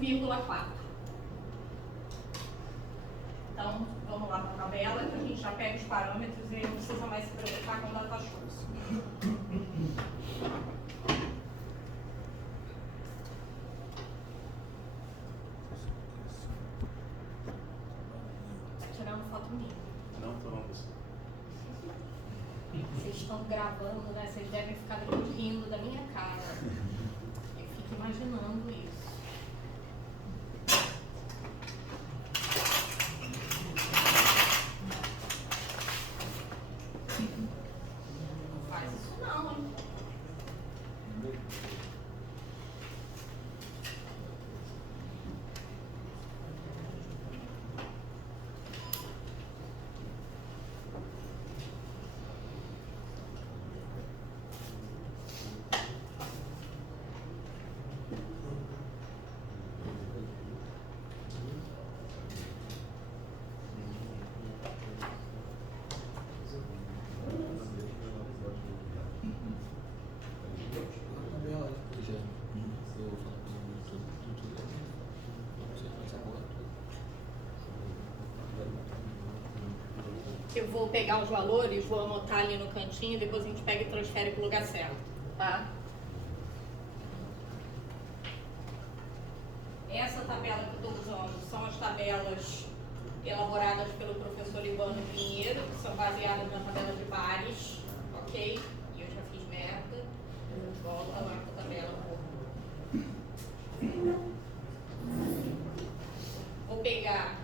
1,4. Então, vamos lá para a tabela, que a gente já pega os parâmetros e aí não precisa mais se preocupar com data chuva. Tá tirando foto minha. Não, tô não, você. Vocês estão gravando, né? Vocês devem ficar depois rindo da minha cara. Eu fico imaginando isso. Não faz isso não, hein? Eu vou pegar os valores, vou anotar ali no cantinho, depois a gente pega e transfere para o lugar certo, tá? Essa tabela que eu estou usando são as tabelas elaboradas pelo professor Libano Pinheiro, que são baseadas na tabela de pares, ok? E eu já fiz merda, volta lá com a tabela. Vou pegar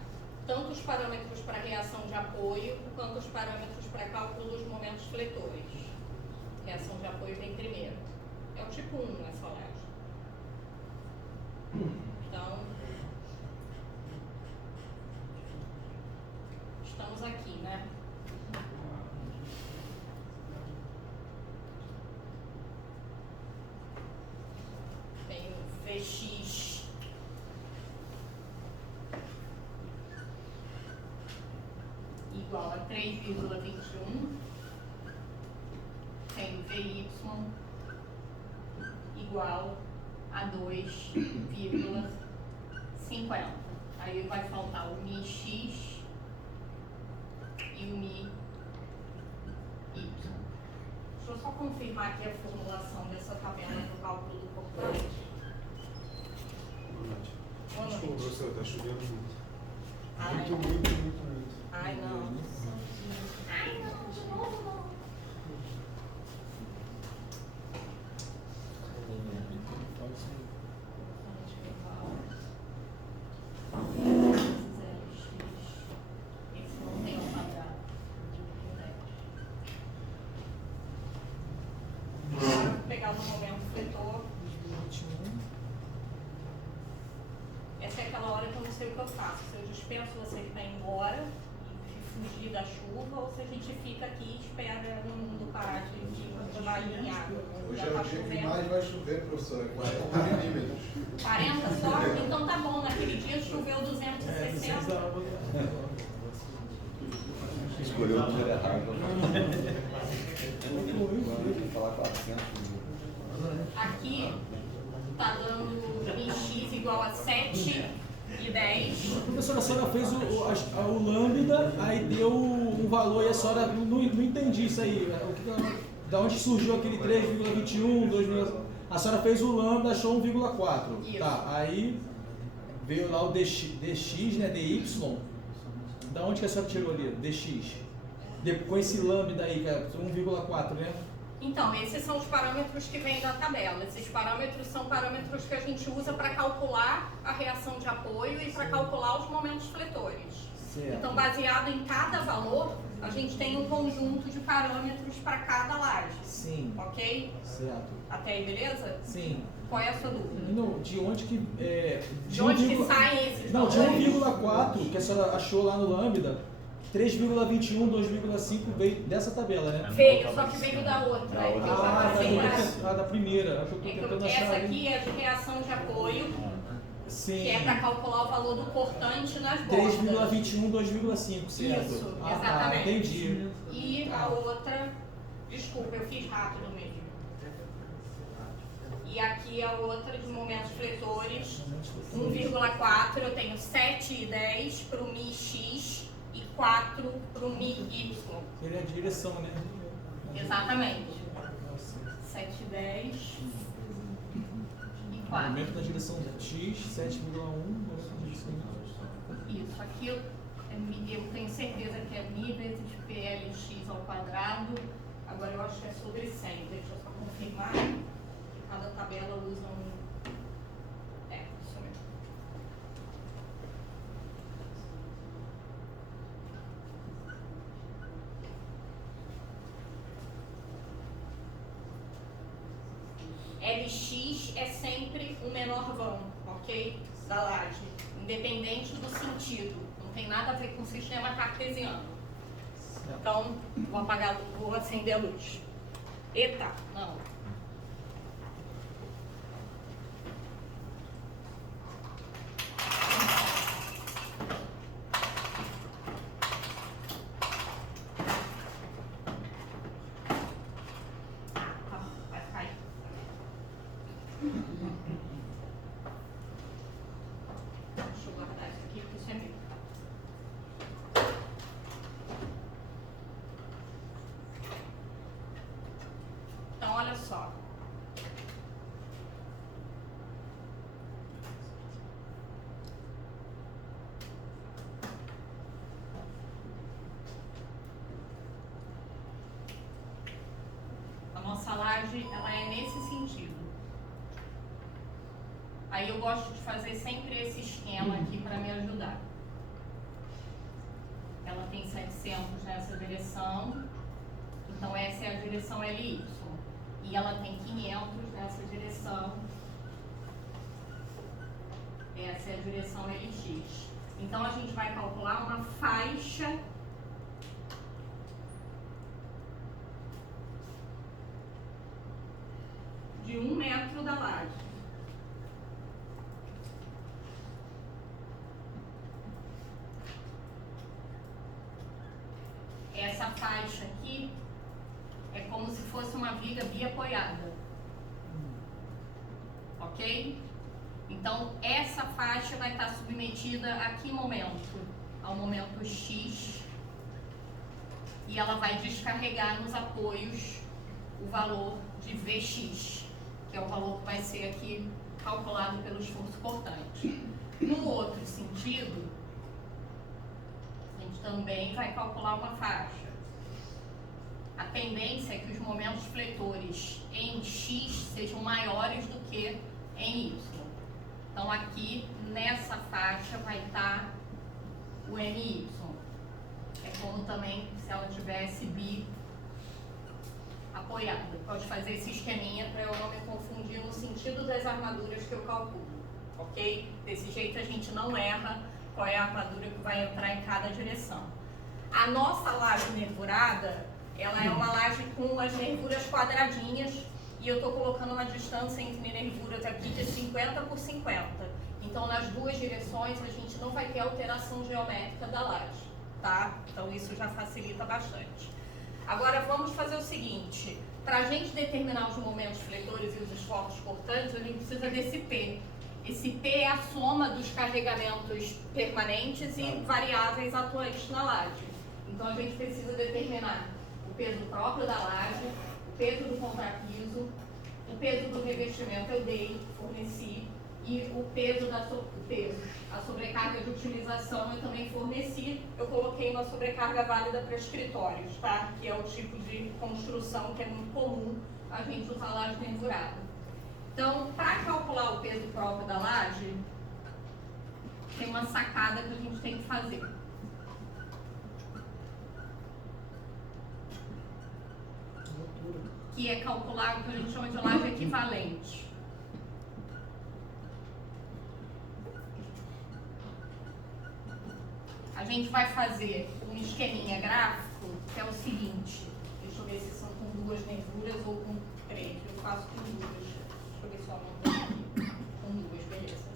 tanto os parâmetros para reação de apoio, quanto os parâmetros para cálculo dos momentos fletores. Reação de apoio vem primeiro. É o tipo 1 nessa lógica. Então, estamos aqui, né? Tem o Vx igual a 3,21, tem o VY igual a 2,50. Aí vai faltar o μx e o μy. Deixa eu só confirmar aqui a formulação dessa tabela do cálculo do cortante. Boa noite. Boa noite. Desculpa, professor, tá chovendo muito. Ai, Muito. ai, não. Ai, não, de novo não. Esse não tem um quadrado. Agora, vou pegar no momento fletor. Essa é aquela hora que eu não sei o que eu faço. Se eu dispenso vocês para ir embora e fugir da chuva, ou se a gente fica aqui e espera no mundo parar de continuar alinhado. Hoje Já é tá o dia que chovendo. mais vai chover, professor. 40 milímetros. 40 só? Então tá bom, naquele dia choveu 260. Escolheu o número errado. Falar 400. Aqui tá dando mx igual a 7 e 10. Professora, a senhora fez o lambda, aí deu um valor e a senhora não entendi isso aí. Da onde surgiu aquele 3,21, 2, a senhora fez o lambda, achou 1,4. Isso. Tá, aí veio lá o dx, né, dy. Da onde que a senhora tirou ali? Dx. Com esse lambda aí, que é 1,4, né? Então, esses são os parâmetros que vêm da tabela. Esses parâmetros são parâmetros que a gente usa para calcular a reação de apoio e para calcular os momentos fletores. Certo. Então, baseado em cada valor, a gente tem um conjunto de parâmetros para cada laje. Sim. Ok? Certo. Até aí, beleza? Sim. Qual é a sua dúvida? Não, de onde que... De onde que saem esses Não, de valores? 1,4 que a senhora achou lá no lambda, 3,21, 2,5 veio dessa tabela, né? Veio, só que veio da outra. Da outra. Da primeira. Acho que eu tô tentando achar Essa ali. aqui é de reação de apoio, Sim. que é para calcular o valor do cortante nas bordas. 3,21, 2,5, certo? Isso, Tá, exatamente. entendi. E a outra, desculpa, eu fiz rápido mesmo. E aqui a outra de momentos fletores, 1,4 eu tenho 7 e 10 para o Mi X e 4 para o Mi Y. Seria a direção, né? Exatamente. 7 e 10 e 4. Momento da direção X, 7,1, momento da direção Y. Isso, aqui eu tenho certeza que é Mi vezes PLX ao quadrado. Agora eu acho que é sobre 100. Deixa eu só confirmar. Cada tabela usa um. Isso mesmo. LX é sempre o menor vão, ok? Da laje, independente do sentido. Não tem nada a ver com o sistema cartesiano. Então, vou acender a luz. Eita, não. Vai cair. Deixa eu guardar isso aqui, porque isso é meu. Então, olha só. A nossa laje, ela é nesse sentido. Aí eu gosto de fazer sempre esse esquema aqui para me ajudar. Ela tem 700 nessa direção, então essa é a direção LY. E ela tem 500 nessa direção, essa é a direção LX. Então a gente vai calcular uma faixa de 1 metro da laje. Essa faixa aqui é como se fosse uma viga biapoiada. Ok? Então, essa faixa vai estar submetida a que momento? Ao momento X. E ela vai descarregar nos apoios o valor de Vx, que é o valor que vai ser aqui calculado pelo esforço cortante. No outro sentido, a gente também vai calcular uma faixa. A tendência é que os momentos fletores em X sejam maiores do que em Y. Então, aqui, nessa faixa, vai estar o MY. É como também se ela tivesse bi apoiada. Pode fazer esse esqueminha para eu não me confundir no sentido das armaduras que eu calculo. Ok? Desse jeito a gente não erra qual é a armadura que vai entrar em cada direção. A nossa laje nervurada, ela é uma laje com as nervuras quadradinhas e eu estou colocando uma distância entre nervuras aqui de 50 por 50. Então, nas duas direções, a gente não vai ter alteração geométrica da laje, tá? Então, isso já facilita bastante. Agora, vamos fazer o seguinte. Para a gente determinar os momentos fletores e os esforços cortantes, a gente precisa desse P. Esse P é a soma dos carregamentos permanentes e variáveis atuantes na laje. Então, a gente precisa determinar o peso próprio da laje, o peso do contrapiso, o peso do revestimento eu dei, forneci, e o peso a sobrecarga de utilização eu também forneci. Eu coloquei uma sobrecarga válida para escritórios, tá? Que é o tipo de construção que é muito comum a gente usar laje nervurada. Então, para calcular o peso próprio da laje, tem uma sacada que a gente tem que fazer. Que é calcular o que a gente chama de laje equivalente. A gente vai fazer um esqueminha gráfico, que é o seguinte. Deixa eu ver se são com duas nervuras ou com três. Eu faço com duas. Deixa eu ver se eu anoto aqui. Com duas, beleza.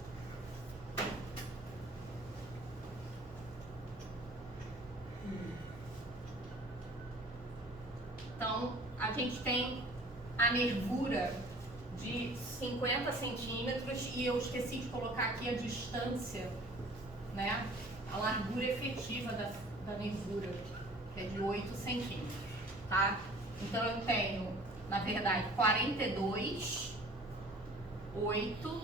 Então, a gente tem a nervura de 50 centímetros e eu esqueci de colocar aqui a distância, né? A largura efetiva da nervura, que é de 8 centímetros, tá? Então eu tenho, na verdade, 42, 8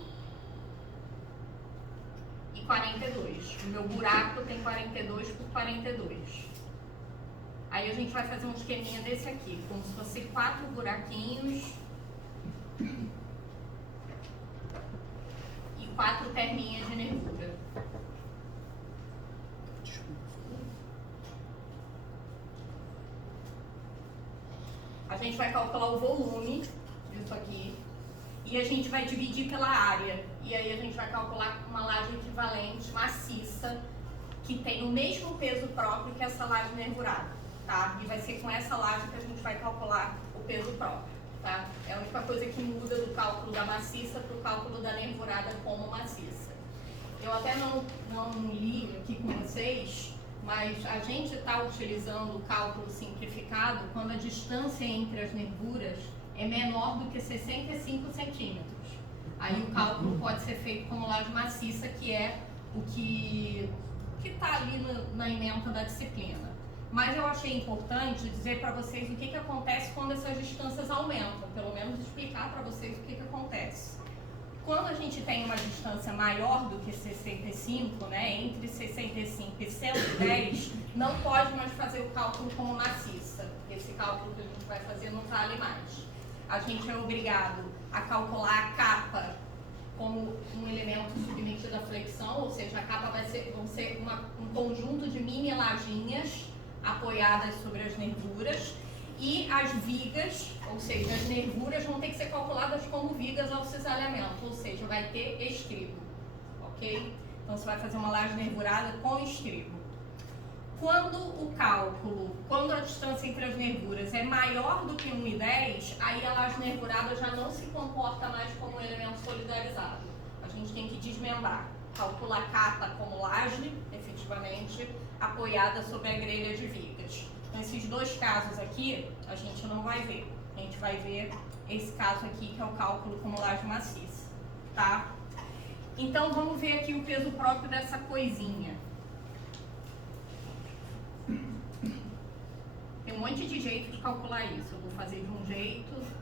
e 42. O meu buraco tem 42 por 42. Aí a gente vai fazer um esqueminha desse aqui, como se fosse 4 buraquinhos e 4 perninhas de nervura. A gente vai calcular o volume disso aqui e a gente vai dividir pela área. E aí a gente vai calcular uma laje equivalente, maciça, que tem o mesmo peso próprio que essa laje nervurada, tá? E vai ser com essa laje que a gente vai calcular o peso próprio, tá? É a única coisa que muda do cálculo da maciça para o cálculo da nervurada como maciça. Eu até não li aqui com vocês, mas a gente está utilizando o cálculo simplificado quando a distância entre as nervuras é menor do que 65 centímetros. Aí o cálculo pode ser feito como laje maciça, que é o que está ali na ementa da disciplina. Mas eu achei importante dizer para vocês o que acontece quando essas distâncias aumentam, pelo menos explicar para vocês o que acontece. Quando a gente tem uma distância maior do que 65, né, entre 65 e 110, não pode mais fazer o cálculo como maciça. Esse cálculo que a gente vai fazer não vale mais. A gente é obrigado a calcular a capa como um elemento submetido à flexão, ou seja, a capa vão ser um conjunto de mini lajinhas apoiadas sobre as nervuras, e as vigas, ou seja, as nervuras vão ter que ser calculadas como vigas ao cisalhamento, ou seja, vai ter estribo, ok? Então você vai fazer uma laje nervurada com estribo. Quando a distância entre as nervuras é maior do que 1,10, aí a laje nervurada já não se comporta mais como um elemento solidarizado. A gente tem que desmembrar, calcula a capa como laje, efetivamente, apoiada sobre a grelha de vigas. Então, esses dois casos aqui, a gente não vai ver. A gente vai ver esse caso aqui, que é o cálculo como laje maciça, tá? Então, vamos ver aqui o peso próprio dessa coisinha. Tem um monte de jeito de calcular isso. Eu vou fazer de um jeito.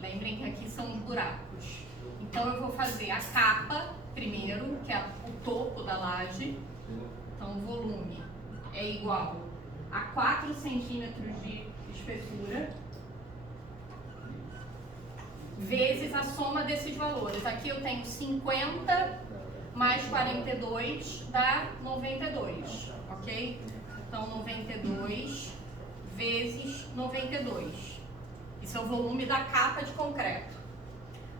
Lembrem que aqui são os buracos. Então eu vou fazer a capa primeiro, que é o topo da laje. Então o volume é igual a 4 centímetros de espessura vezes a soma desses valores. Aqui eu tenho 50 mais 42 dá 92, ok? Então 92 vezes 92. Isso é o volume da capa de concreto.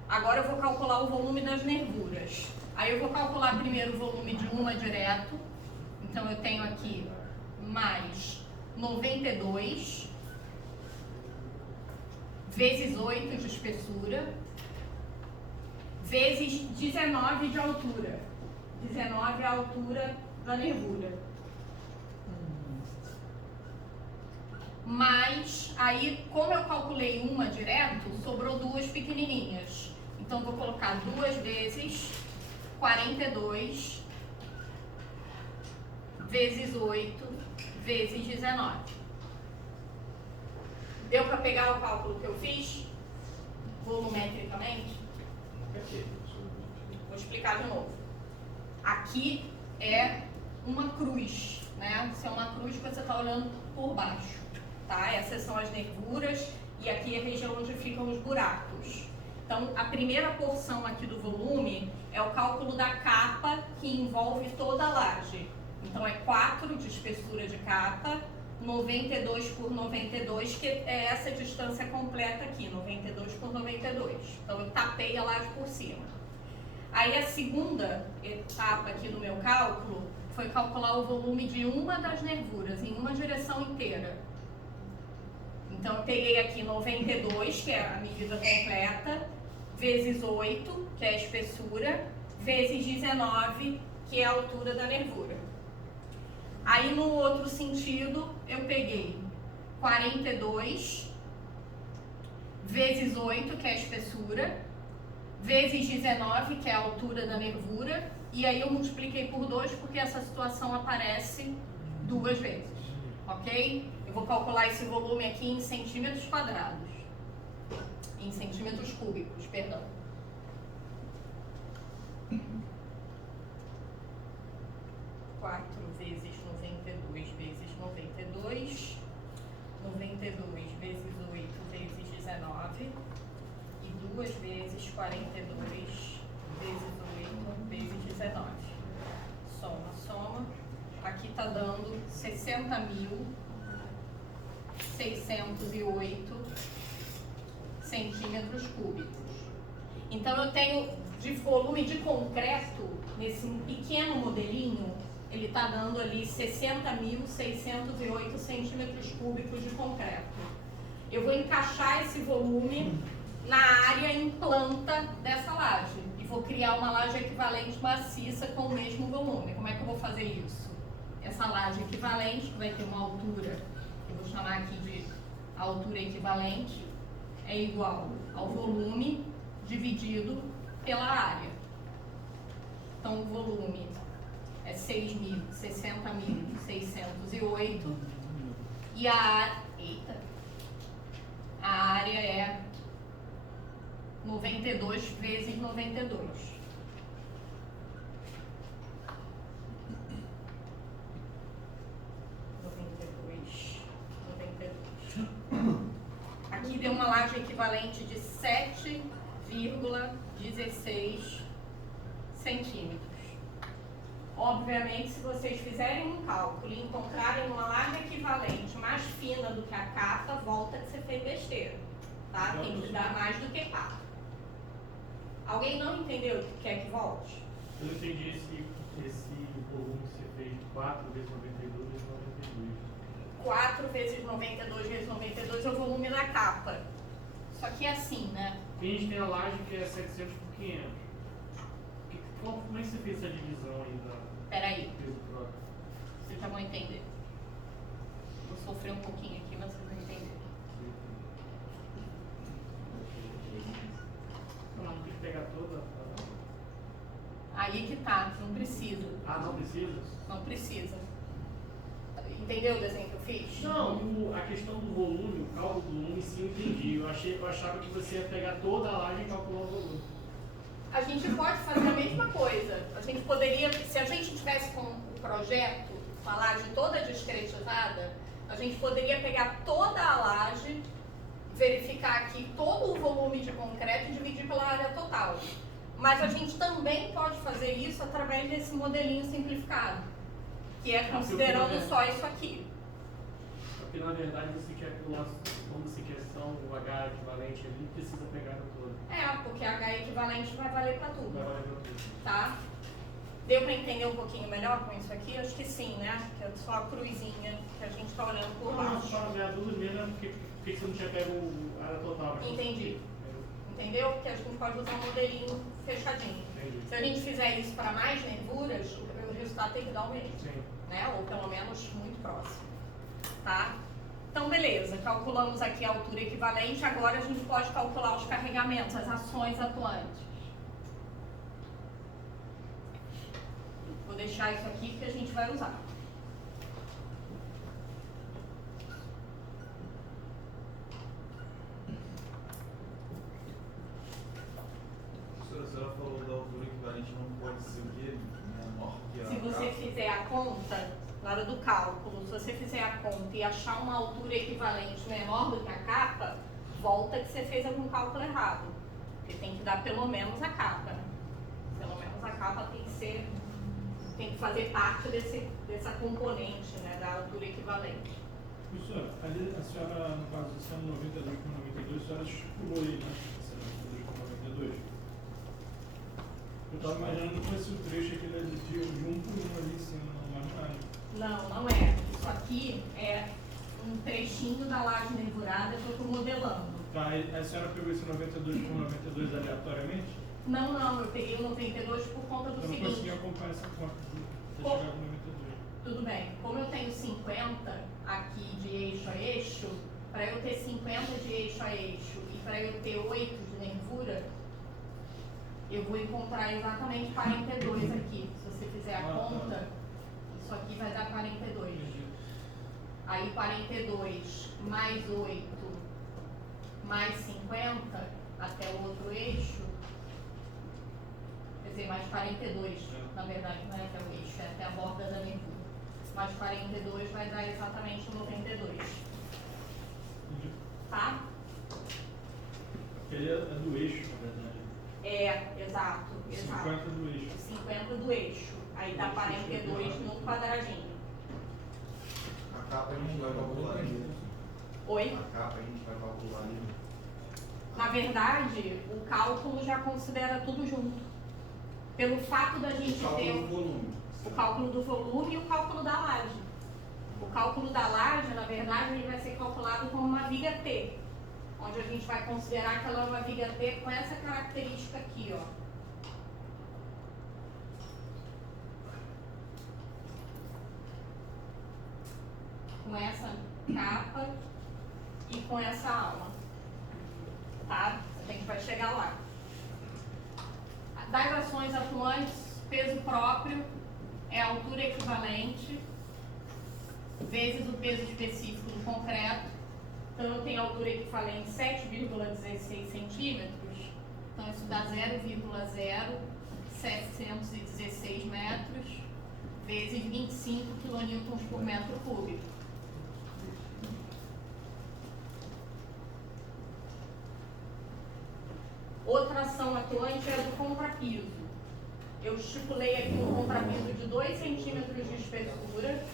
Agora eu vou calcular o volume das nervuras. Aí eu vou calcular primeiro o volume de uma direto. Então eu tenho aqui mais 92 vezes 8 de espessura vezes 19 de altura. 19 é a altura da nervura. Mas, aí, como eu calculei uma direto, sobrou duas pequenininhas. Então, eu vou colocar 2 vezes 42 vezes 8 vezes 19. Deu para pegar o cálculo que eu fiz? Volumetricamente? Vou explicar de novo. Aqui é uma cruz, né? Isso é uma cruz que você está olhando por baixo. Tá? Essas são as nervuras e aqui é a região onde ficam os buracos. Então, a primeira porção aqui do volume é o cálculo da capa que envolve toda a laje. Então, é 4 de espessura de capa, 92 por 92, que é essa distância completa aqui, 92 por 92. Então, eu tapei a laje por cima. Aí, a segunda etapa aqui do meu cálculo foi calcular o volume de uma das nervuras, em uma direção inteira. Então, eu peguei aqui 92, que é a medida completa, vezes 8, que é a espessura, vezes 19, que é a altura da nervura. Aí no outro sentido, eu peguei 42 vezes 8, que é a espessura, vezes 19, que é a altura da nervura, e aí eu multipliquei por 2 porque essa situação aparece 2 vezes, ok? Eu vou calcular esse volume aqui em centímetros quadrados, em centímetros cúbicos, perdão. Quatro vezes 92 vezes 92, 92 vezes 8 vezes 19, e 2 vezes 42 vezes 8 vezes 19. Soma, soma. Aqui está dando 60.608 centímetros cúbicos. Então eu tenho de volume de concreto, nesse pequeno modelinho, ele está dando ali 60.608 centímetros cúbicos de concreto. Eu vou encaixar esse volume na área em planta dessa laje e vou criar uma laje equivalente maciça com o mesmo volume. Como é que eu vou fazer isso? Essa laje equivalente, que vai ter uma altura, eu vou chamar aqui de altura equivalente, é igual ao volume dividido pela área. Então o volume é 60.608 e a área é 92 vezes 92. Aqui deu uma laje equivalente de 7,16 centímetros. Obviamente, se vocês fizerem um cálculo e encontrarem uma laje equivalente mais fina do que a capa, volta que você fez besteira, tá? Tem que dar mais do que capa. Alguém não entendeu o que quer que volte? Eu não entendi esse volume que você fez 4 vezes 92 vezes 92. 4 vezes 92 vezes 92 é o volume da capa. Só que é assim, né? A gente tem a laje que é 700 por 500. Como é que você fez essa divisão aí da Peraí, peso próprio? vocês já vão entender. Vou sofrer um pouquinho aqui, mas vocês vão entender. Não tem que pegar toda. Aí que tá, não precisa. Ah, não precisa? Não precisa. Entendeu o desenho que eu fiz? Não, a questão do volume, o cálculo do volume, sim, eu entendi. Eu achava que você ia pegar toda a laje e calcular o volume. A gente pode fazer a mesma coisa. A gente poderia, se a gente tivesse com o projeto, a laje toda discretizada, a gente poderia pegar toda a laje, verificar aqui todo o volume de concreto e dividir pela área total. Mas a gente também pode fazer isso através desse modelinho simplificado, que é considerando só isso aqui. Porque na verdade você quer que como você quer o H equivalente ali, precisa pegar no todo. É, porque H equivalente vai valer para tudo. Vai valer pra tudo. Tá? Deu para entender um pouquinho melhor com isso aqui? Acho que sim, né? Que é só a cruzinha que a gente está olhando por Não, baixo. só minha dúvida mesmo é porque você não tinha pego a área total. Mas Entendi. Entendeu? Porque a gente pode usar um modelinho fechadinho. Entendi. Se a gente fizer isso para mais nervuras, o resultado tem que dar o mesmo. Sim. Né? Ou pelo menos muito próximo. Tá? Então, beleza. Calculamos aqui a altura equivalente. Agora a gente pode calcular os carregamentos, as ações atuantes. Vou deixar isso aqui porque a gente vai usar. Professora, a senhora falou da altura equivalente, não pode ser o quê? Menor que a Se você capa? fizer a conta, na hora do cálculo, se você fizer a conta e achar uma altura equivalente menor do que a capa, volta que você fez algum cálculo errado. Porque tem que dar pelo menos a capa, né? Pelo menos a capa tem que fazer parte dessa componente, né, da altura equivalente. Professora, ali a senhora, no caso, sendo 92 com 92, a senhora estipulou aí, né? Essa 92 com 92. Eu estava imaginando que fosse o trecho aquele de um por um ali em cima, mas não é. Não, não é. Isso aqui é um trechinho da laje nervurada que eu estou modelando. Tá, a senhora pegou esse 92 por 92 aleatoriamente? Não, eu peguei o 92 por conta do Eu não seguinte. consegui acompanhar essa conta até Pô. chegar no 92. Tudo bem. Como eu tenho 50 aqui de eixo a eixo, para eu ter 50 de eixo a eixo e para eu ter 8 de nervura, eu vou encontrar exatamente 42 aqui. Se você fizer a conta, isso aqui vai dar 42. Aí 42 mais 8 mais 50 até o outro eixo, quer dizer, mais 42, na verdade, não é até o eixo, é até a borda da nervura. Mais 42 vai dar exatamente 92. Tá? Ele é do eixo, na verdade. É, exato, exato. 50 do eixo. 50 do eixo. Aí dá 42 no quadradinho. A capa a gente vai calcular ali. Oi? A capa a gente vai calcular ali. Na verdade, o cálculo já considera tudo junto. Pelo fato da gente ter volume. o cálculo do volume e o cálculo da laje. O cálculo da laje, na verdade, ele vai ser calculado como uma viga T, onde a gente vai considerar que ela é uma viga T com essa característica aqui, ó. Com essa capa e com essa alma. Tá? A gente vai chegar lá. Das ações atuantes, peso próprio é a altura equivalente vezes o peso específico do concreto. Então, eu tenho a altura equivalente 7,16 centímetros. Então, isso dá 0,0716 metros vezes 25 quilonewtons por metro cúbico. Outra ação atuante é a do contrapiso. Eu estipulei aqui um contrapiso de 2 centímetros de espessura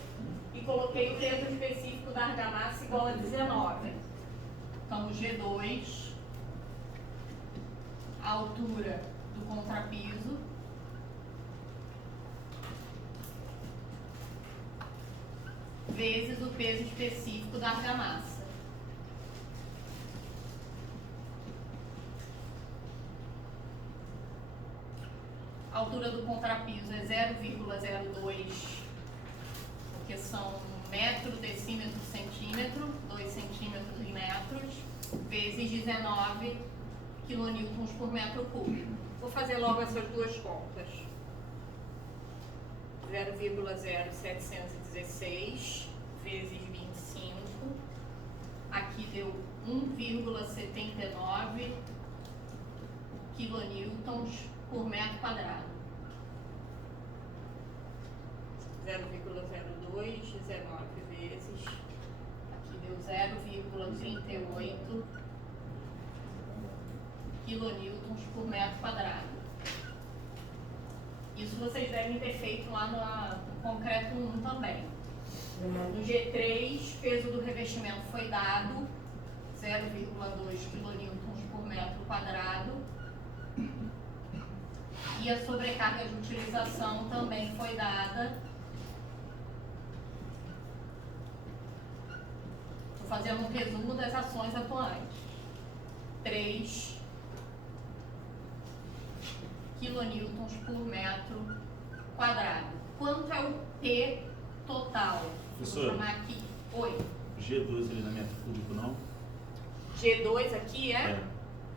e coloquei o peso específico da argamassa igual a 19. Então, G2, a altura do contrapiso, vezes o peso específico da argamassa. A altura do contrapiso é 0,02, porque são metro, decímetro, centímetro, 2 centímetros em metros, vezes 19 quilonewtons por metro cúbico. Vou fazer logo essas duas contas. 0,0716 vezes 25, aqui deu 1,79 quilonewtons por metro quadrado. 0,02, 19 vezes, aqui deu 0,38 quilonewtons por metro quadrado. Isso vocês devem ter feito lá no concreto 1 também. No G3, peso do revestimento foi dado 0,2 quilonewtons por metro quadrado. E a sobrecarga de utilização também foi dada. Estou fazendo um resumo das ações atuantes. 3 quilonewtons por metro quadrado. Quanto é o P total? Professora. Vou chamar aqui. Oi. G2 ali na metro cúbico não? G2 aqui é?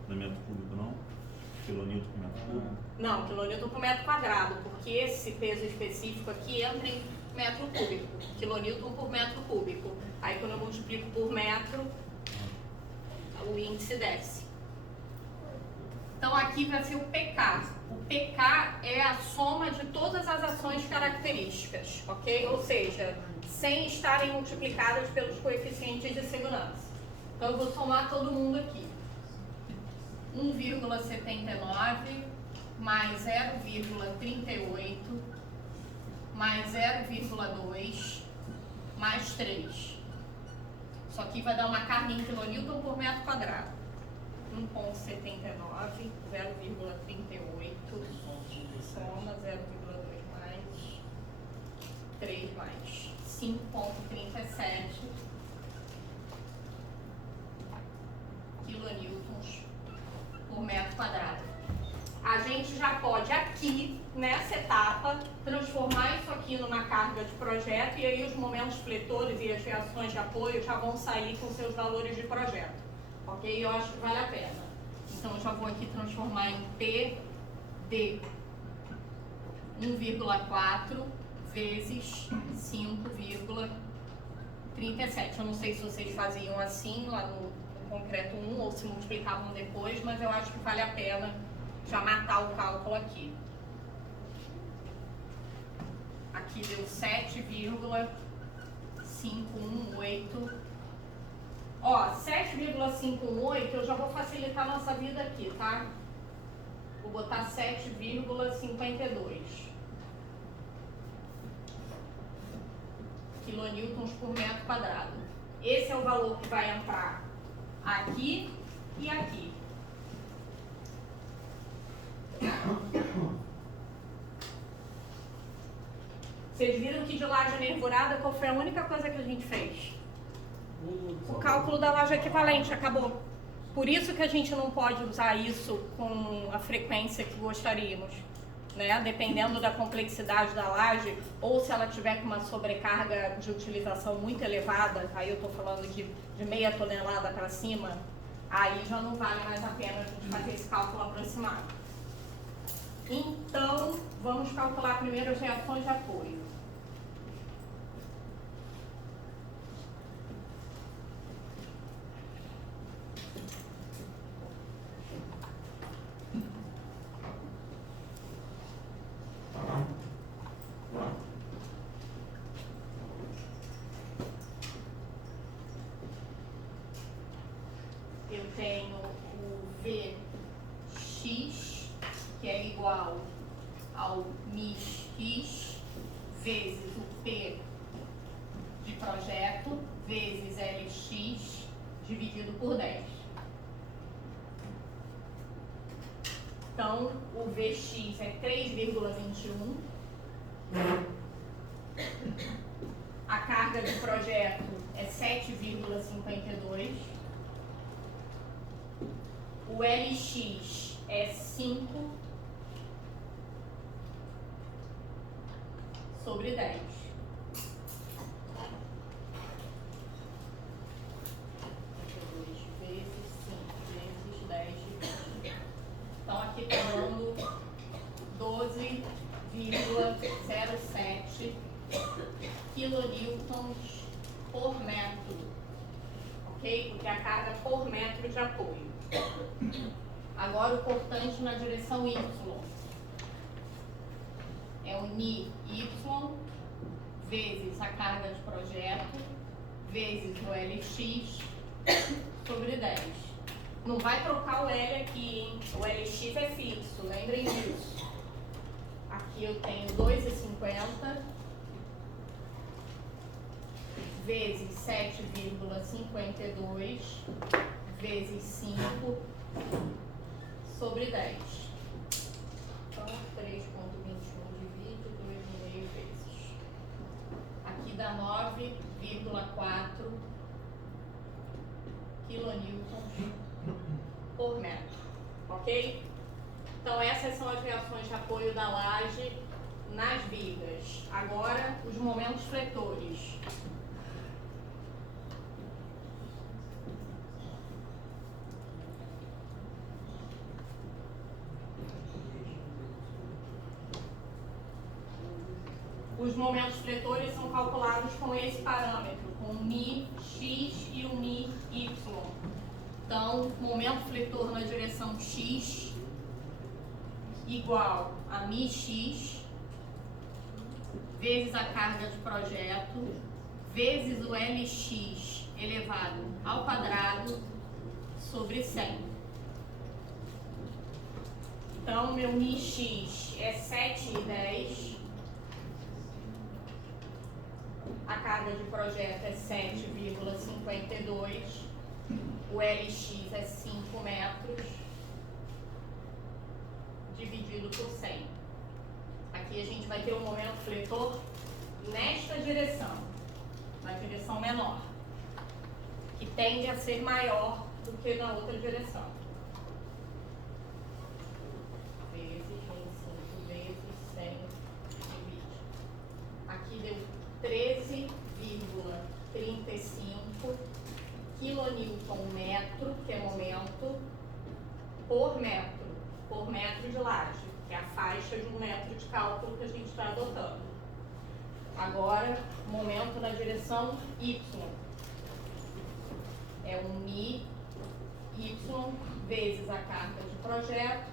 Na metro cúbico não? Quilonewton por metro cúbico? Não, quilonewton por metro quadrado, porque esse peso específico aqui entra em metro cúbico. Quilonewton por metro cúbico. Aí quando eu multiplico por metro, o índice desce. Então aqui vai ser o PK. O PK é a soma de todas as ações características, ok? Ou seja, sem estarem multiplicadas pelos coeficientes de segurança. Então eu vou somar todo mundo aqui. 1,79 mais 0,38 mais 0,2 mais 3. Isso aqui vai dar uma carga em quilonewton por metro quadrado. 1,79, 0,38, soma 0,2 mais 3 mais 5,37 quilonewton nessa etapa, transformar isso aqui numa carga de projeto e aí os momentos fletores e as reações de apoio já vão sair com seus valores de projeto. Ok? Eu acho que vale a pena. Então, eu já vou aqui transformar em P de 1,4 vezes 5,37. Eu não sei se vocês faziam assim lá no concreto 1 ou se multiplicavam depois, mas eu acho que vale a pena já matar o cálculo aqui. Aqui deu 7,518. Ó, 7,518 eu já vou facilitar a nossa vida aqui, tá? Vou botar 7,52 quilonewtons por metro quadrado. Esse é o valor que vai entrar aqui e aqui. Vocês viram que de laje nervurada, qual foi a única coisa que a gente fez? O cálculo da laje equivalente, acabou. Por isso que a gente não pode usar isso com a frequência que gostaríamos, né? Dependendo da complexidade da laje, ou se ela tiver com uma sobrecarga de utilização muito elevada, aí eu estou falando de meia tonelada para cima, aí já não vale mais a pena a gente fazer esse cálculo aproximado. Então, vamos calcular primeiro as reações de apoio. Eu tenho o Vx, que é igual ao μx, vezes o P de projeto, vezes Lx, dividido por 10. Então, o Vx é 3,21. A carga de projeto é 7,52. O Lx é 5 sobre 10. Vezes 5 vezes 10 de 20. Então, aqui está dando 12,07 quilonewtons por metro. Ok? Porque a carga por metro de apoio. Agora o cortante na direção Y é o NI Y vezes a carga de projeto vezes o LX sobre 10. Não vai trocar o L aqui, hein? O LX é fixo, lembrem disso. Aqui eu tenho 2,50 vezes 7,52 vezes 5 sobre 10. Então, 3,21 divide 2,5 vezes. Aqui dá 9,4 quilonewtons por metro. Ok? Então, essas são as reações de apoio da laje nas vigas. Agora, os momentos fletores. Os momentos fletores são calculados com esse parâmetro, com o μx e o μy. Então, momento fletor na direção x igual a μx vezes a carga de projeto vezes o Lx elevado ao quadrado sobre 100. Então, meu μx é 7,10. A carga de projeto é 7,52, o Lx é 5 metros, dividido por 100. Aqui a gente vai ter um momento fletor nesta direção, na direção menor, que tende a ser maior do que na outra direção. Vezes 25 vezes 100 metro, que é momento, por metro de laje, que é a faixa de 1 metro de cálculo que a gente está adotando. Agora, momento na direção Y. É um Mi Y vezes a carga de projeto,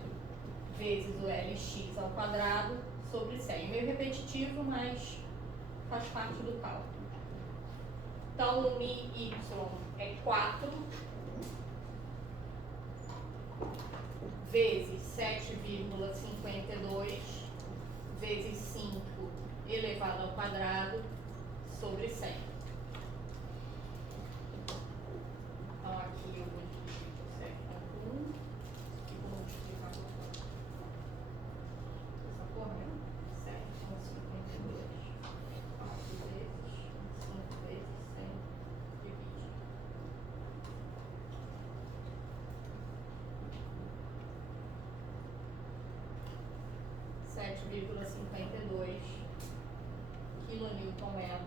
vezes o LX ao quadrado, sobre 100. É meio repetitivo, mas faz parte do cálculo. Então, o Mi Y é 4 vezes 7,52 vezes 5 elevado ao quadrado sobre 100. Então, aqui eu vou dividir por 7,1 e vou multiplicar por 4. Essa porra, né? 7,52. 4 vezes 5 vezes 100 divide. kNm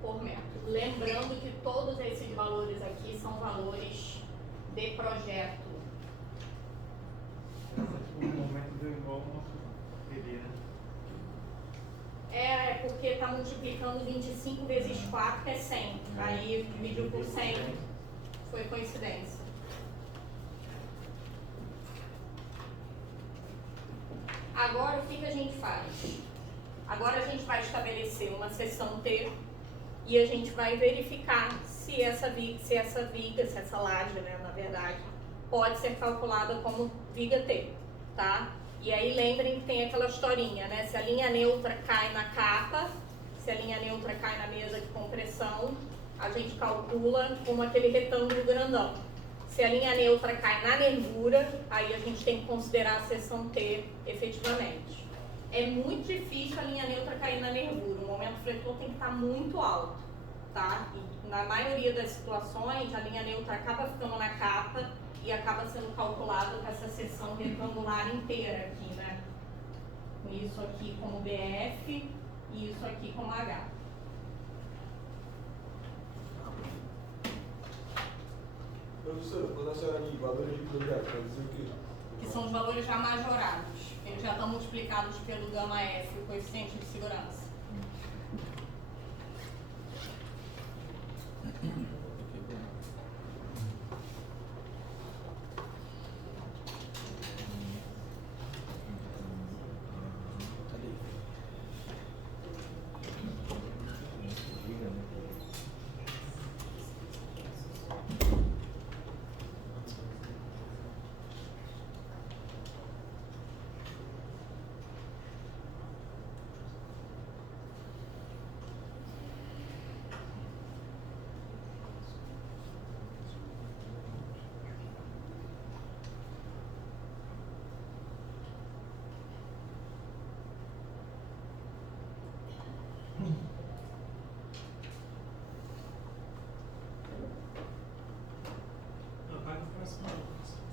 por metro. Lembrando que todos esses valores aqui são valores de projeto. O momento deu igual ao nosso PD, né? É porque está multiplicando 25 vezes 4, que é 100. Aí dividiu por 100, foi coincidência. Agora, o que a gente faz? Agora a gente vai estabelecer uma seção T e a gente vai verificar se essa laje, né, na verdade, pode ser calculada como viga T, tá? E aí lembrem que tem aquela historinha, né? Se a linha neutra cai na capa, se a linha neutra cai na mesa de compressão, a gente calcula como aquele retângulo grandão. Se a linha neutra cai na nervura, aí a gente tem que considerar a seção T efetivamente. É muito difícil a linha neutra cair na nervura, o momento fletor tem que estar muito alto, tá? E na maioria das situações, a linha neutra acaba ficando na capa e acaba sendo calculada com essa seção retangular inteira aqui, né? Isso aqui como BF e isso aqui como H. Professora, quando a senhora diz valores de projeto, quer dizer o quê? Que são os valores já majorados. Eles já estão multiplicados pelo gama F, o coeficiente de segurança.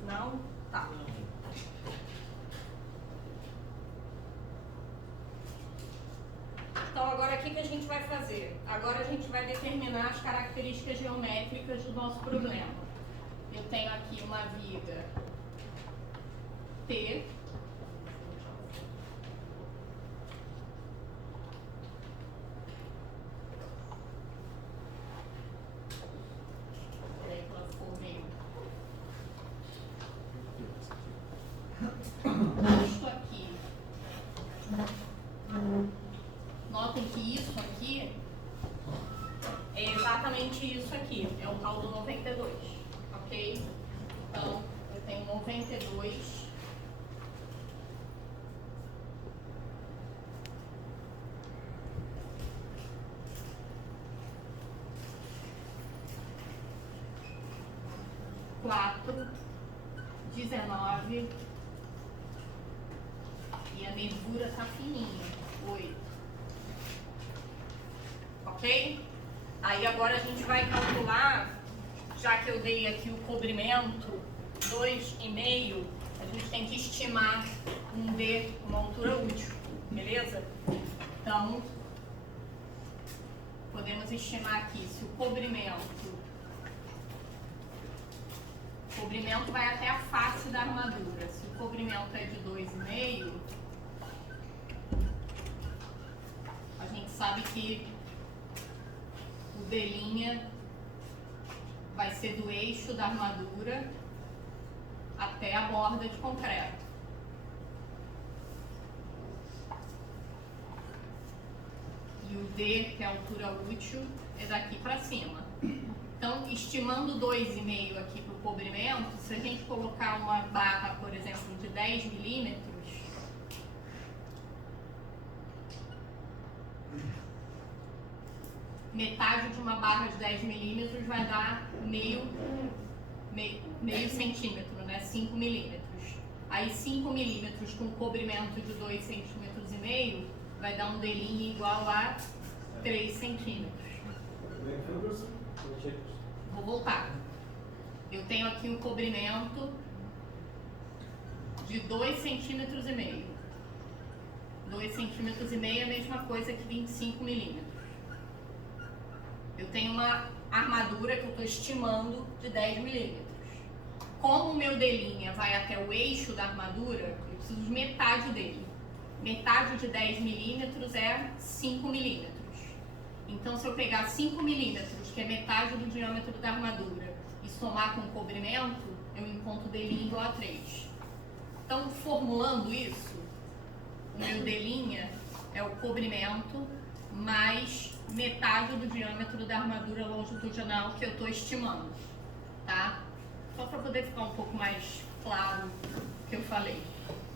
Não? Tá. Então agora o que a gente vai fazer? Agora a gente vai determinar as características geométricas do nosso problema. Eu tenho aqui uma viga T. Peraí que ela ficou meio... Isto aqui. Notem que isso aqui é exatamente isso aqui. É o tal do 92. Ok? Então, eu tenho 92. Quatro, 19 e a nervura tá fininha, 8. Ok? Aí agora a gente vai calcular, já que eu dei aqui o cobrimento 2,5, a gente tem que estimar um D, uma altura útil, beleza? Então, podemos estimar aqui se o cobrimento cobrimento vai até a face da armadura. Se o cobrimento é de 2,5, a gente sabe que o D' vai ser do eixo da armadura até a borda de concreto. E o D, que é a altura útil, é daqui para cima. Então, estimando 2,5 aqui para o cobrimento, se a gente colocar uma barra, por exemplo, de 10 milímetros, metade de uma barra de 10 milímetros vai dar meio centímetro, né? 5 milímetros. Aí 5 milímetros com cobrimento de 2,5 centímetros vai dar um D' igual a 3 centímetros. Vou voltar. Eu tenho aqui um cobrimento de 2,5 centímetros. 2,5 centímetros é a mesma coisa que 25 milímetros. Eu tenho uma armadura que eu estou estimando de 10 milímetros. Como o meu D' vai até o eixo da armadura, eu preciso de metade dele. Metade de 10 milímetros é 5 milímetros. Então, se eu pegar 5 milímetros, que é metade do diâmetro da armadura, e somar com o cobrimento, eu encontro D' igual a 3. Então, formulando isso, o meu D' é o cobrimento mais metade do diâmetro da armadura longitudinal que eu estou estimando, tá? Só para poder ficar um pouco mais claro o que eu falei.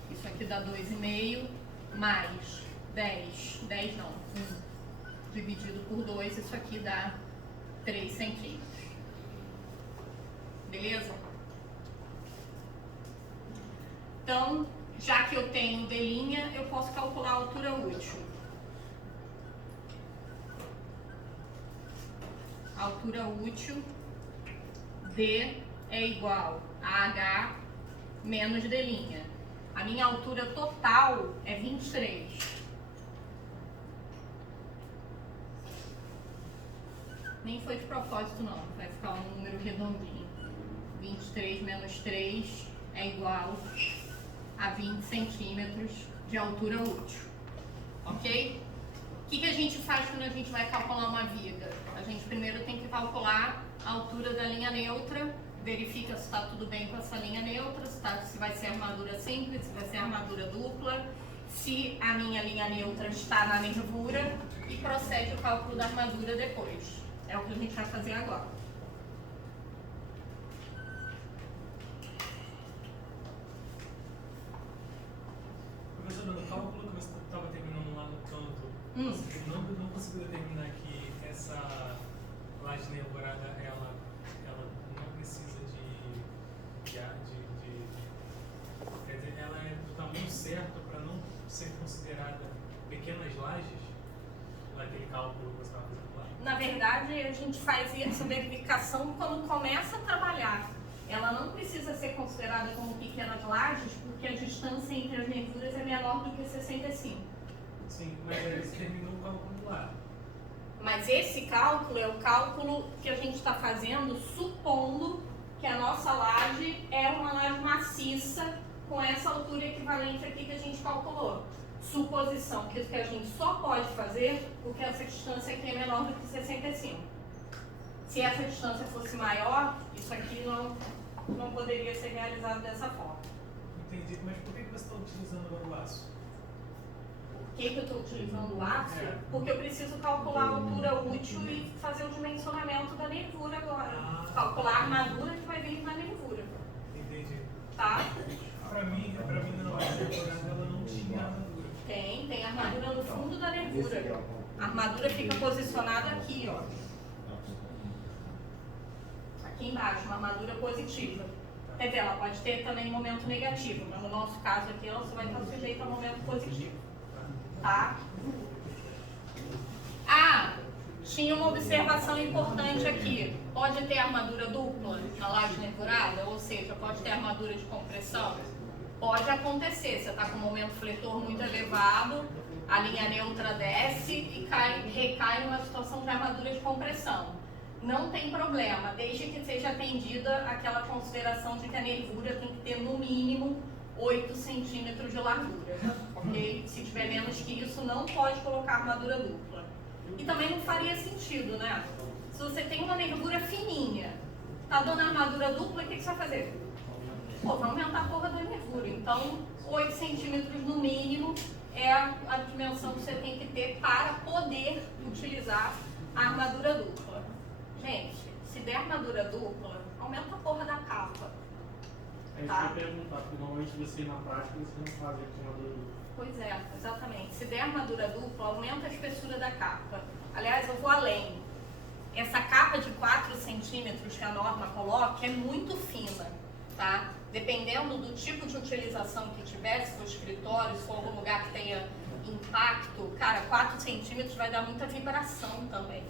Isso aqui dá 2,5 mais 10 não, 1 dividido por 2, isso aqui dá 3 centímetros. Beleza? Então, já que eu tenho D', eu posso calcular a altura útil. A altura útil, D é igual a H menos D'. A minha altura total é 23. Nem foi de propósito não, vai ficar um número redondinho. 23 menos 3 é igual a 20 centímetros de altura útil. Ok? O que a gente faz quando a gente vai calcular uma viga? A gente primeiro tem que calcular a altura da linha neutra, verifica se está tudo bem com essa linha neutra, se vai ser armadura simples, se vai ser armadura dupla, se a minha linha neutra está na nervura e procede o cálculo da armadura depois. É o que a gente vai fazer agora. Professora, no cálculo que você estava terminando lá no canto, você não conseguiu determinar que essa laje nervurada, ela não precisa quer dizer, ela é do tamanho certo para não ser considerada pequenas lajes naquele cálculo que você estava fazendo lá? Na verdade, a gente faz essa verificação quando começa a trabalhar. Ela não precisa ser considerada como pequenas lajes, porque a distância entre as nervuras é menor do que 65. Sim, mas aí você terminou o cálculo lá. Mas esse cálculo é o cálculo que a gente está fazendo supondo que a nossa laje é uma laje maciça com essa altura equivalente aqui que a gente calculou. Suposição que a gente só pode fazer porque essa distância aqui é menor do que 65. Se essa distância fosse maior, isso aqui não poderia ser realizado dessa forma. Entendi, mas por que você está utilizando agora o aço? Por que eu estou utilizando o aço? Porque eu preciso calcular a altura útil e fazer o dimensionamento da nervura agora. Calcular a armadura que vai vir na nervura. Entendi. Tá? Para mim na laje nervurada ela não tinha armadura. Tem armadura no fundo da nervura. A armadura fica posicionada aqui, ó. Aqui embaixo, uma armadura positiva. Quer dizer, ela pode ter também momento negativo, mas no nosso caso aqui ela só vai estar sujeita a momento positivo. Tá? Tinha uma observação importante aqui. Pode ter armadura dupla na laje nervurada, ou seja, pode ter armadura de compressão? Pode acontecer, você está com um momento fletor muito elevado, a linha neutra desce e recai numa situação de armadura de compressão. não tem problema, desde que seja atendida aquela consideração de que a nervura tem que ter no mínimo 8 centímetros de largura, ok? Se tiver menos que isso, não pode colocar armadura dupla. E também não faria sentido, né? Se você tem uma nervura fininha, tá dando armadura dupla, o que você vai fazer? Pô, vai aumentar a porra da nervura. Então, 8 centímetros no mínimo é a dimensão que você tem que ter para poder utilizar a armadura dupla. Gente, se der armadura dupla, aumenta a porra da capa. É isso que eu ia perguntar, porque normalmente você na prática você não faz com armadura dupla. Pois é, exatamente. Se der armadura dupla, aumenta a espessura da capa. Aliás, eu vou além. Essa capa de 4 centímetros que a norma coloca é muito fina, tá? Dependendo do tipo de utilização que tiver, se for escritório, se for algum lugar que tenha impacto, cara, 4 centímetros vai dar muita vibração também,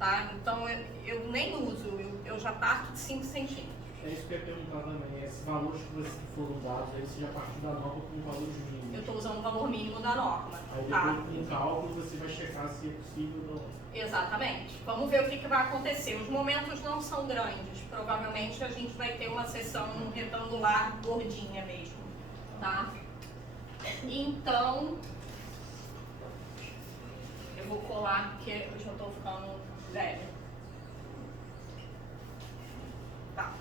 tá? Então eu nem uso, eu já parto de 5 centímetros. É isso que eu ia perguntar também, esses valores que você foram dados, aí você já partiu da norma com valores mínimos. Eu estou usando o valor mínimo da norma, Aí tá? depois com o cálculo você vai checar se é possível ou não. Exatamente. Vamos ver o que vai acontecer. Os momentos não são grandes. Provavelmente a gente vai ter uma seção retangular gordinha mesmo, tá? Então, eu vou colar porque eu já estou ficando velha. Tá.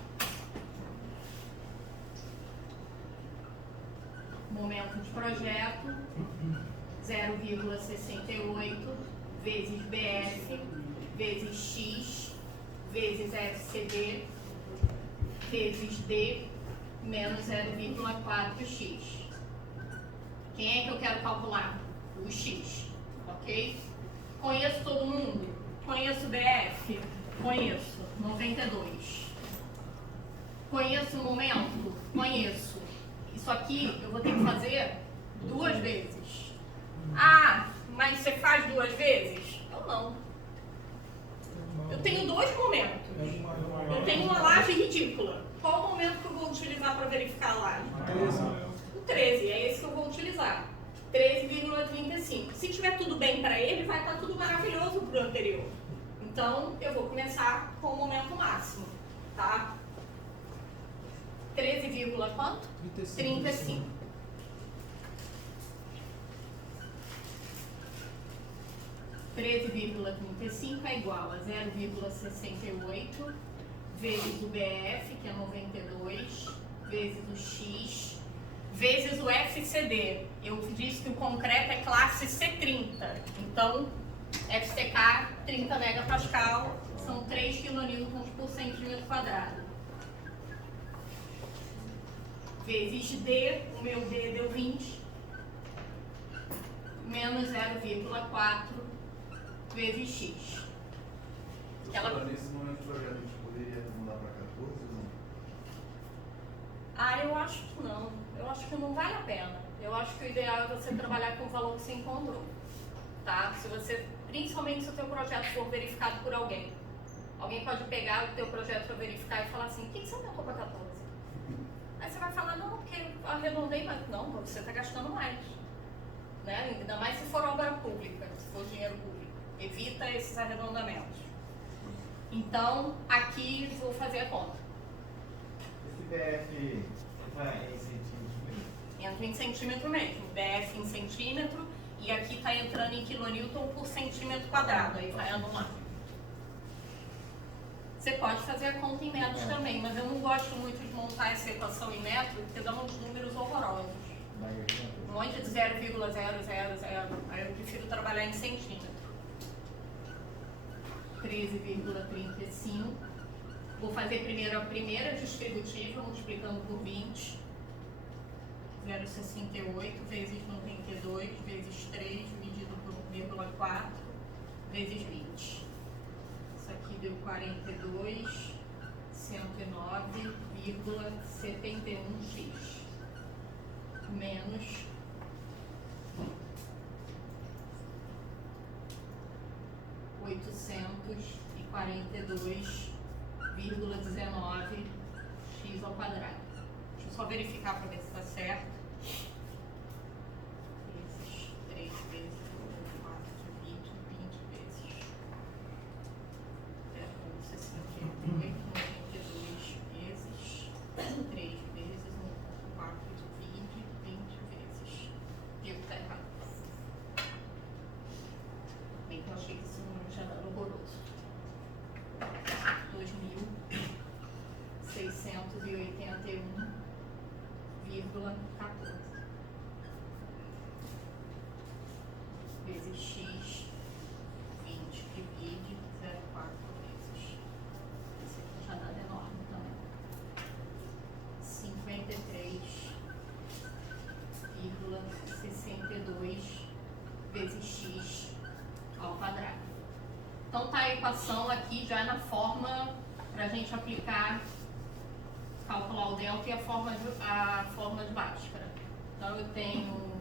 Momento de projeto, 0,68 vezes BF, vezes X, vezes FCD, vezes D, menos 0,4x. Quem é que eu quero calcular? O X, ok? Conheço todo mundo? Conheço BF? Conheço, 92. Conheço o momento? Conheço. Isso aqui eu vou ter que fazer 2 vezes. Ah, mas você faz 2 vezes? Eu não. Eu tenho 2 momentos. Eu tenho uma laje ridícula. Qual o momento que eu vou utilizar para verificar a laje? O 13, é esse que eu vou utilizar. 13,35. Se tiver tudo bem para ele, vai estar tudo maravilhoso para o anterior. Então, eu vou começar com o momento máximo, tá? 13, quanto? 35. 13,35 é igual a 0,68 vezes o BF, que é 92, vezes o X, vezes o FCD. Eu disse que o concreto é classe C30, então FCK 30 megapascal, são 3 kN por centímetro quadrado. Vezes D, o meu D deu 20, menos 0,4 vezes X. Ela... Nesse momento do projeto a gente poderia mudar para 14 ou não? Ah, eu acho que não. Eu acho que não vale a pena. Eu acho que o ideal é você trabalhar com o valor que você encontrou. Tá? Se você, principalmente se o teu projeto for verificado por alguém. Alguém pode pegar o teu projeto para verificar e falar assim, o que você aumentou para 14? Aí você vai falar, não, porque eu arredondei, mas não, você está gastando mais. Né? Ainda mais se for obra pública, se for dinheiro público. Evita esses arredondamentos. Então, aqui vou fazer a conta. Esse BF vai em centímetros mesmo? Entra em centímetro mesmo. BF em centímetro e aqui está entrando em quilonewton por centímetro quadrado. Aí vai anular. Você pode fazer a conta em metros também, mas eu não gosto muito de montar essa equação em metros porque dá uns números horrorosos. Um monte de 0,000. Aí eu prefiro trabalhar em centímetro. 13,35. Vou fazer primeiro a primeira distributiva, multiplicando por 20. 0,68 vezes 92 vezes 3 dividido por 1,4 vezes 20. Isso aqui deu 42, 109,71x. Menos 842,19x ao quadrado. Deixa eu só verificar para ver se está certo. Vezes 3 vezes 4 de 20 vezes 2.681,14 vezes x, 20 divide 0,4 vezes. Esse aqui já dá enorme também. 53,62 vezes x ao quadrado. Então tá a equação aqui já na forma para a gente aplicar, calcular o delta e a forma de Bhaskara. Então eu tenho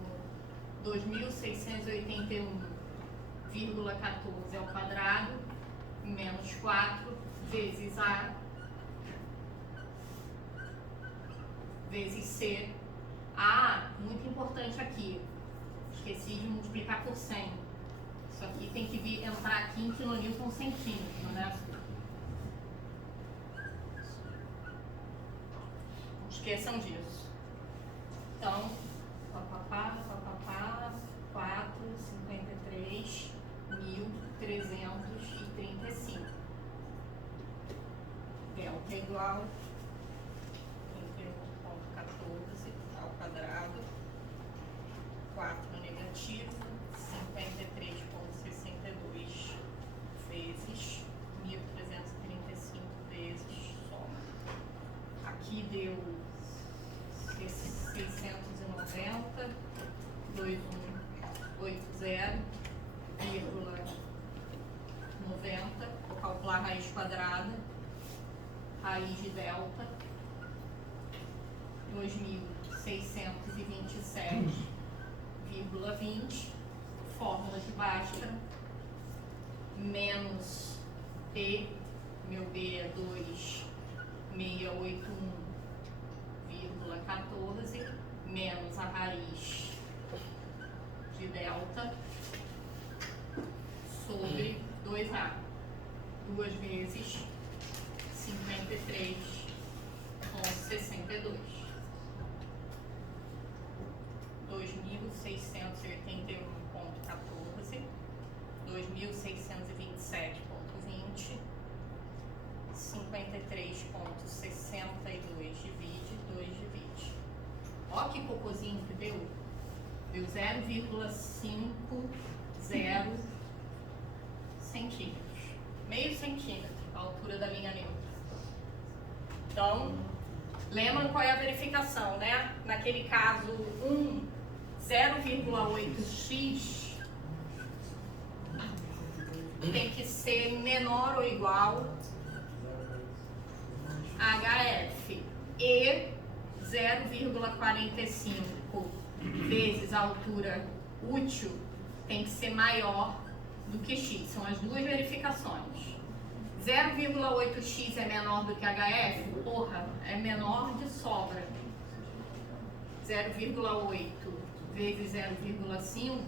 2.681,14 ao quadrado menos 4 vezes A vezes C. A, muito importante aqui, esqueci de multiplicar por 100. Isso aqui tem que entrar aqui em quilonewton centímetro, né? Não esqueçam disso. Então, 453.335. Delta é igual 31,14 ao quadrado, 4 negativo, 53,62 vezes 1.335 vezes soma. Aqui deu 690,2180,90. Vou calcular a raiz quadrada, raiz de delta, 2.627,20, fórmula de Bhaskara, menos P, meu B é 2.681,14, menos a raiz de delta, sobre 2A, 2 vezes 53,62. 2.681,14, 2.627,20, 53,62 divide, 2 divide. Ó que cocôzinho que deu. Deu 0,50 centímetros. Meio centímetro, a altura da linha neutra. Então, lembram qual é a verificação, né? Naquele caso 0,8x tem que ser menor ou igual a HF e 0,45 vezes a altura útil tem que ser maior do que x. São as duas verificações. 0,8x é menor do que HF? Porra, é menor de sobra. 0,8 vezes 0,5,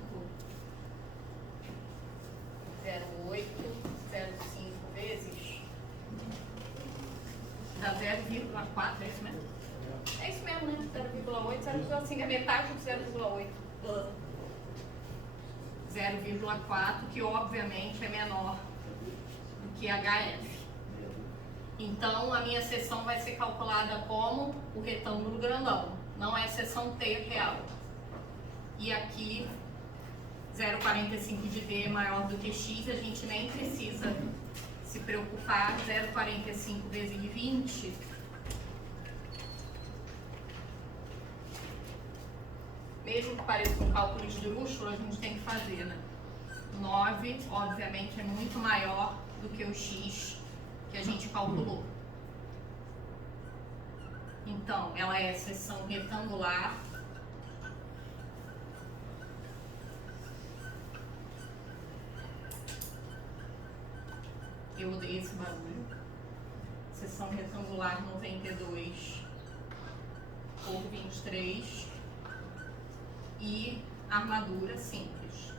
0,805 vezes, dá 0,4, é isso mesmo? É isso mesmo, né? 0,8, 0,5 é metade de 0,8. 0,4, que obviamente é menor do que HF. Então, a minha seção vai ser calculada como o retângulo grandão, não é seção T real. E aqui, 0,45 de D é maior do que X, a gente nem precisa se preocupar. 0,45 vezes 20, mesmo que pareça um cálculo esdrúxulo, a gente tem que fazer, né? 9, obviamente, é muito maior do que o X que a gente calculou. Então, ela é seção retangular. Eu odeio esse barulho. Seção retangular 92 por 23 e armadura simples.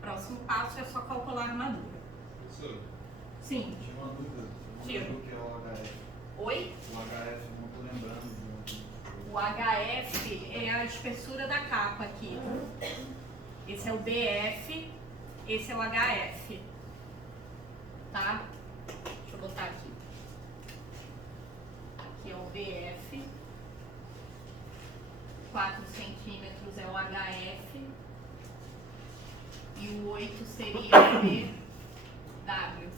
Próximo passo é só calcular a armadura. Professor, Sim. tinha uma dúvida. Diga. O que é o HF? Oi? O HF, não estou lembrando. O HF é a espessura da capa aqui. Esse é o BF Esse é o HF, tá? Deixa eu botar aqui. Aqui é o BF, 4 centímetros é o HF e o 8 seria o BW,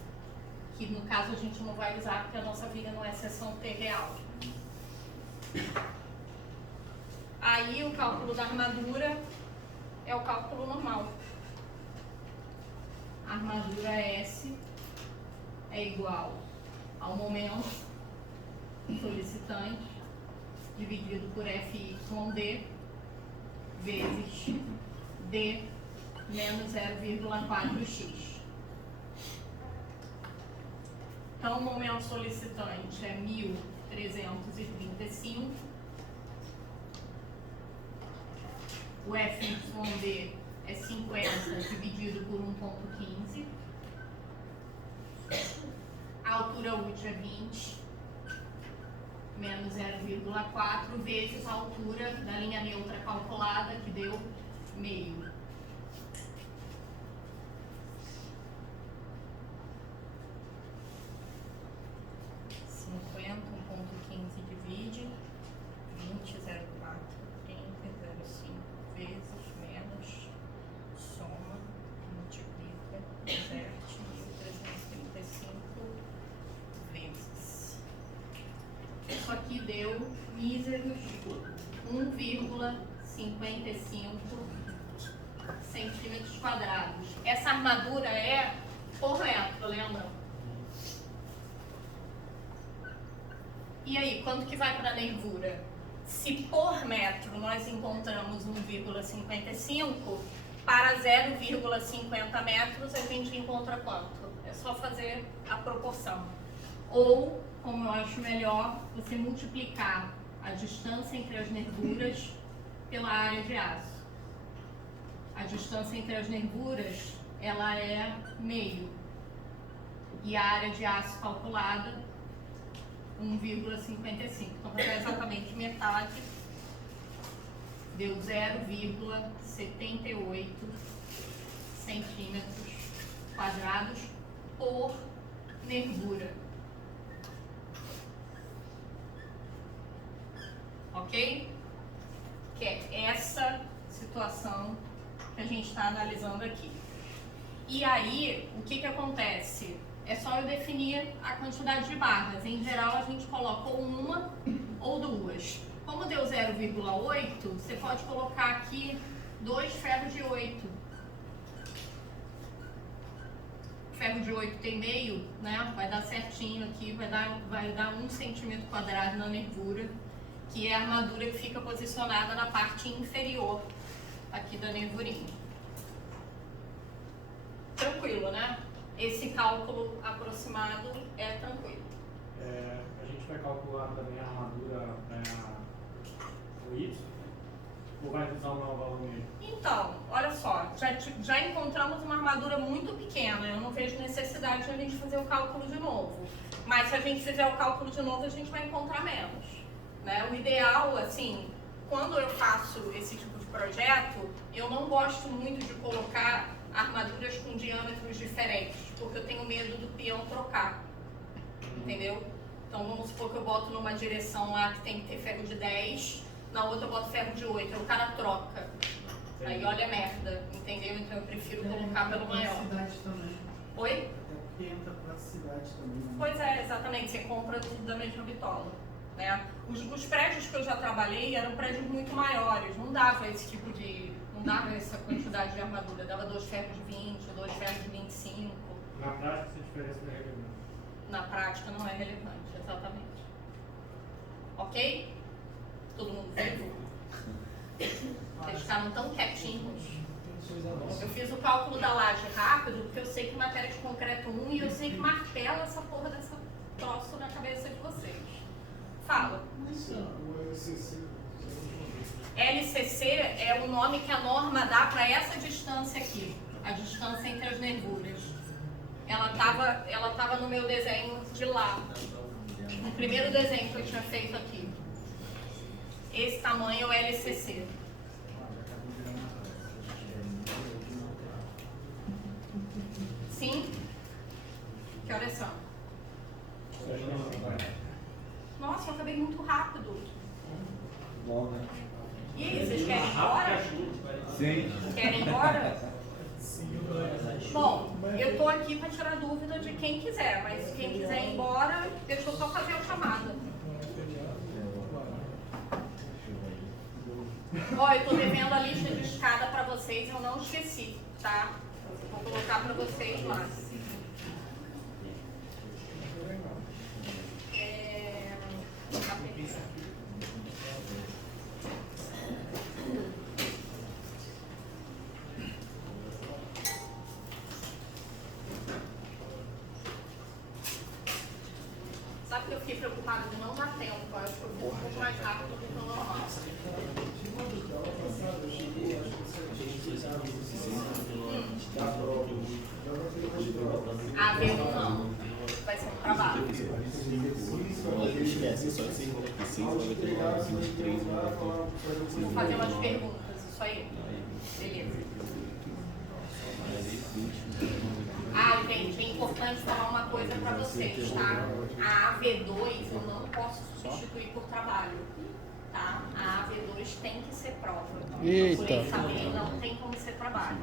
que no caso a gente não vai usar porque a nossa viga não é seção T real. Aí o cálculo da armadura é o cálculo normal. A armadura S é igual ao momento solicitante dividido por FYD vezes D menos 0,4x. Então, o momento solicitante é 1.335. O FYD é 50 dividido por 1,15. A altura útil é 20 menos 0,4 vezes a altura da linha neutra calculada, que deu meio. Divide 20, 0,4, 30, 0,5 vezes, menos, soma, multiplica, diverte, 1.335 vezes. Isso aqui deu míseros 1,55 centímetros quadrados. Essa armadura é por metro, lembra? E aí, quanto que vai para a nervura? Se por metro nós encontramos 1,55, para 0,50 metros a gente encontra quanto? É só fazer a proporção. Ou, como eu acho melhor, você multiplicar a distância entre as nervuras pela área de aço. A distância entre as nervuras, ela é meio. E a área de aço calculada, 1,55. Então, vai dar exatamente metade. Deu 0,78 centímetros quadrados por nervura. Ok? Que é essa situação que a gente está analisando aqui. E aí, o que acontece? É só eu definir a quantidade de barras. Em geral, a gente coloca ou uma ou duas. Como deu 0,8, você pode colocar aqui 2 ferros de 8. Ferro de 8 tem meio, né? Vai dar certinho aqui, vai dar 1 centímetro quadrado na nervura, que é a armadura que fica posicionada na parte inferior aqui da nervurinha. Tranquilo, né? Esse cálculo aproximado é tranquilo. A gente vai calcular também a armadura o Y? Ou vai usar o meu valor mesmo? Então, olha só, já encontramos uma armadura muito pequena. Eu não vejo necessidade de a gente fazer o cálculo de novo. Mas se a gente fizer o cálculo de novo, a gente vai encontrar menos, né? O ideal, assim, quando eu faço esse tipo de projeto, eu não gosto muito de colocar armaduras com diâmetros diferentes, porque eu tenho medo do peão trocar, entendeu? Então vamos supor que eu boto numa direção lá que tem que ter ferro de 10, na outra eu boto ferro de 8, aí o cara troca. Aí olha a merda, entendeu? Então eu prefiro colocar pelo maior. Praticidade também. Oi? Até porque entra praticidade também. Né? Pois é, exatamente, você compra tudo da mesma bitola, né? Os prédios que eu já trabalhei eram prédios muito maiores, não dava esse tipo de... não dava essa quantidade de armadura, dava 2 ferros de 20, 2 ferros de 25. Na prática, essa diferença não é relevante. Na prática não é relevante, exatamente. Ok? Todo mundo vivo? Eles ficaram tão quietinhos. Eu fiz o cálculo da laje rápido, porque eu sei que matéria de concreto 1 e eu sei que martela essa porra dessa troço na cabeça de vocês. Fala. LCC é o nome que a norma dá para essa distância aqui, a distância entre as nervuras. Ela tava no meu desenho de lá, no primeiro desenho que eu tinha feito aqui. Esse tamanho é o LCC. Sim? Que horas são? Nossa, eu acabei muito rápido. Bom, né? E aí, vocês querem ir embora? Sim. Querem ir embora? Bom, eu tô aqui para tirar dúvida de quem quiser, mas quem quiser ir embora, deixa eu só fazer a chamada. Ó, eu tô devendo a lista de escada para vocês, eu não esqueci, tá? Vou colocar para vocês lá. Sabe que eu fiquei preocupada de não dar tempo, eu acho que eu fiz um pouco mais rápido do que o normal. A ver ou não, vai ser um trabalho. Esquece, só esse 6, 23, Vou fazer umas perguntas, isso aí. Beleza. Ah, gente, é importante falar uma coisa para vocês, tá? A AV2 eu não posso substituir por trabalho, tá? A AV2 tem que ser prova. Procurei saber, não tem como ser trabalho.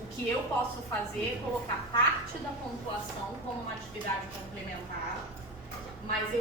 O que eu posso fazer é colocar parte da pontuação como uma atividade complementar, mas eu